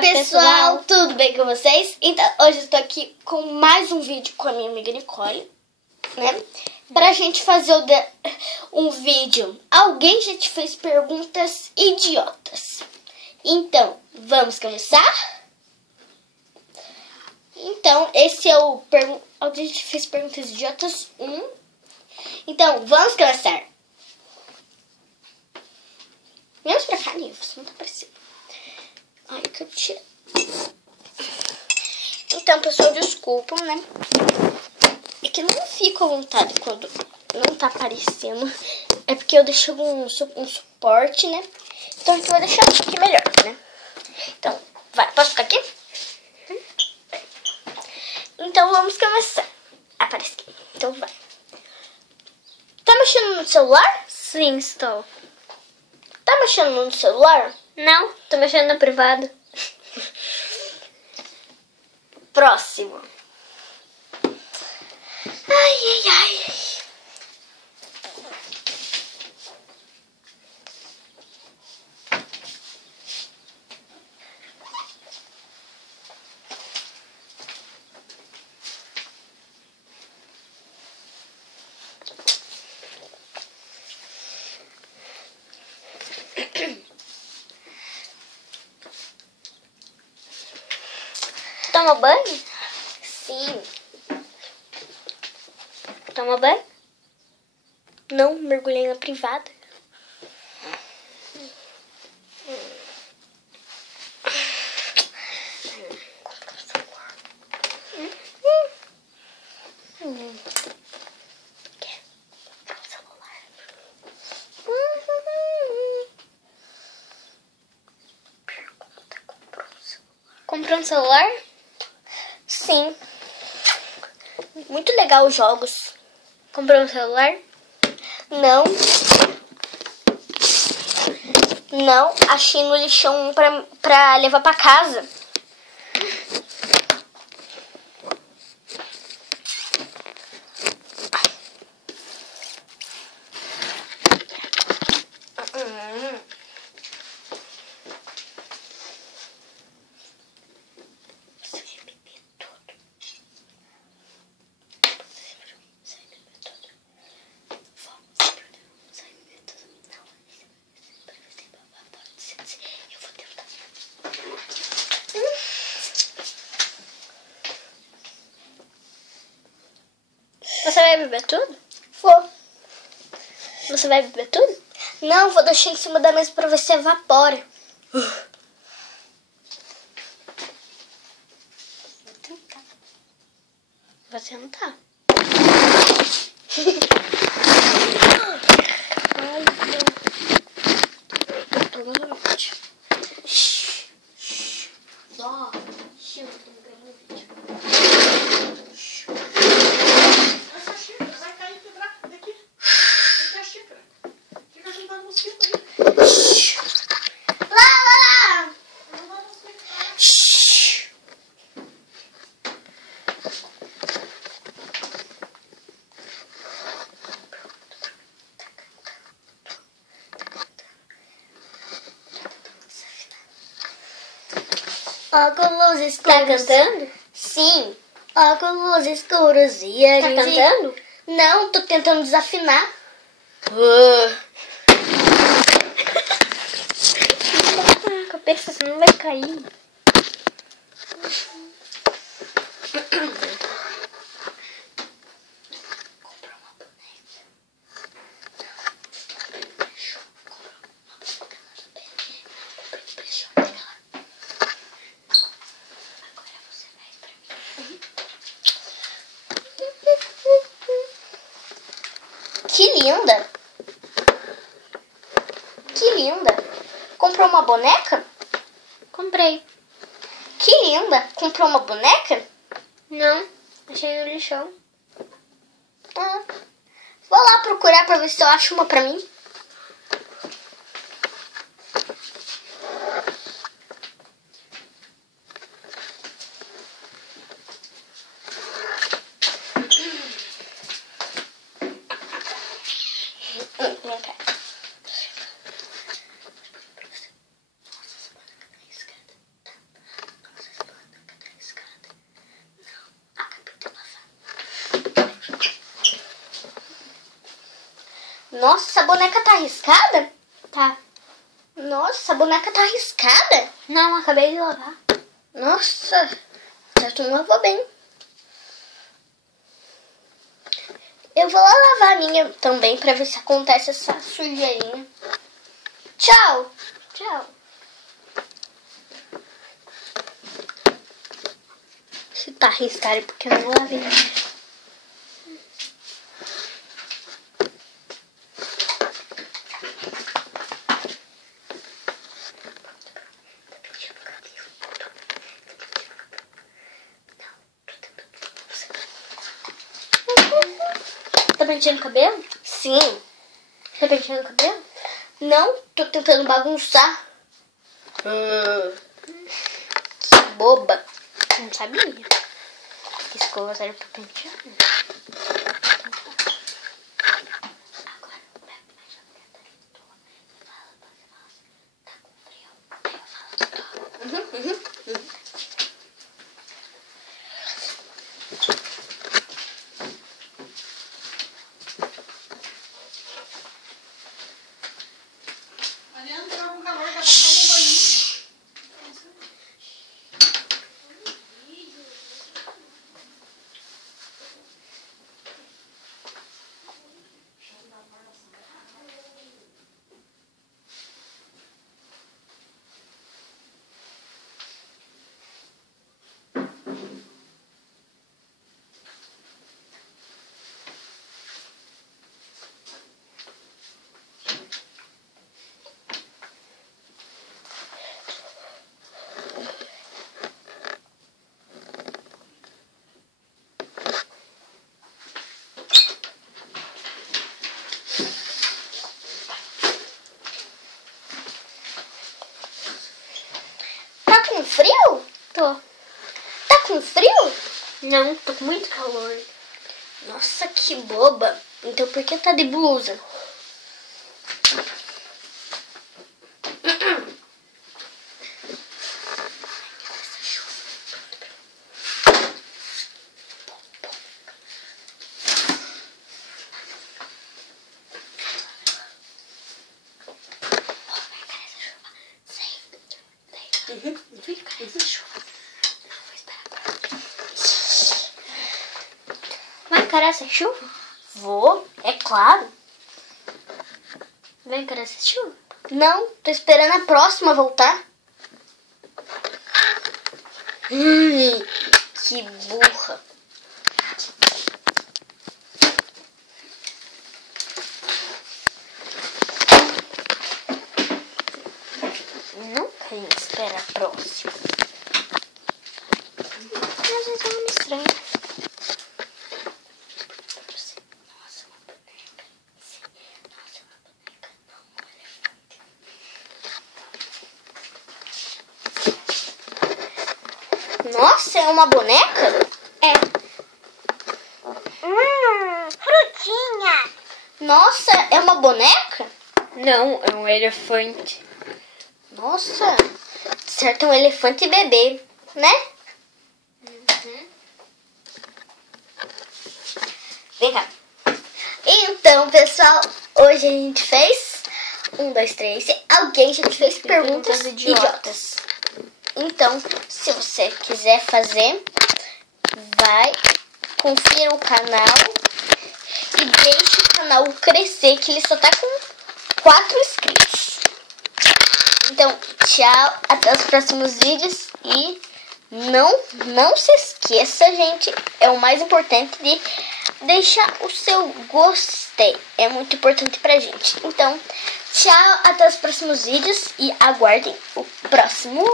Olá pessoal, tudo bem com vocês? Então, hoje eu estou aqui com mais um vídeo com a minha amiga Nicole, né? Pra gente fazer um vídeo. Alguém já te fez perguntas idiotas. Então, vamos começar? Então, esse é o... Alguém já te fez perguntas idiotas 1. Então, vamos começar. Menos pra cá, Nil, você não tá aparecendo. Ai, que eu tiro. Então, pessoal, desculpam, né? É que não fico à vontade quando não tá aparecendo. É porque eu deixo um suporte, né? Então, a gente vai deixar aqui melhor, né? Então, vai. Posso ficar aqui? Então, vamos começar. Aparece aqui. Então, vai. Tá mexendo no celular? Sim, estou. Tá mexendo no celular? Não, tô mexendo no privado. Próximo. Ai, ai, ai. Toma banho? Sim. Toma banho? Não, mergulhei na privada. Comprou um celular? Sim. Muito legal os jogos. Comprou um celular? Não. Não, achei no lixão pra levar pra casa. Você vai beber tudo? Vou. Você vai beber tudo? Não, vou deixar em cima da mesa pra ver se evapora. Vou tentar. Ai, meu. Tô pegando no vídeo. Ó, eu tô pegando no vídeo. Essa xícara vai cair e quebrar daqui. Aqui é a xícara. Fica juntando mosquito aí. Lá. Não vai mosquito. Óculos Tá escuros. cantando? Sim. Óculos escuros e a Tá gente... cantando? Não, tô tentando desafinar. A cabeça, você não vai cair. Que linda! Que linda! Comprou uma boneca? Comprei. Que linda! Comprou uma boneca? Não, achei no lixão. Ah, vou lá procurar pra ver se eu acho uma pra mim. Vem cá. Nossa, essa boneca tá arriscada? Tá. Nossa, essa boneca tá arriscada? Não, acabei de lavar. Nossa, tu não lavou bem. Eu vou lá lavar a minha também pra ver se acontece essa sujeirinha. Tchau. Tchau. Se tá arriscado é porque eu não lavei. Tá penteando o cabelo? Sim. Tá penteando o cabelo? Não, tô tentando bagunçar. Que boba. Não sabia. Escova serve pra pentear. Agora, pega mais a caneta ali e fala pra nós. Tá com frio? Aí eu falo assim, Mariana tava com calor, tava tomando um banho. Tá com frio? tô. Tá com frio? Não, tô com muito calor. Nossa, que boba. Então por que tá de blusa? Vai encarar essa chuva? Vou, é claro. Vai encarar essa chuva? Não, tô esperando a próxima voltar. Que burra. Não quero esperar a próxima. Às vezes eu me estranho. Nossa, uma boneca. Sim. Nossa, uma boneca. Não, um elefante. Nossa, é uma boneca? É. Frutinha. Nossa, é uma boneca? Não, é um elefante. Nossa, certo, é um elefante bebê, né? Vem cá. Então, pessoal, hoje a gente fez 1, 2, 3. Alguém já te fez perguntas idiotas. Então, se você quiser fazer, vai, confira o canal e deixe o canal crescer, que ele só tá com 4 inscritos. Então, tchau, até os próximos vídeos e não se esqueça, gente, é o mais importante de deixar o seu gostei, é muito importante pra gente. Então, tchau, até os próximos vídeos e aguardem o próximo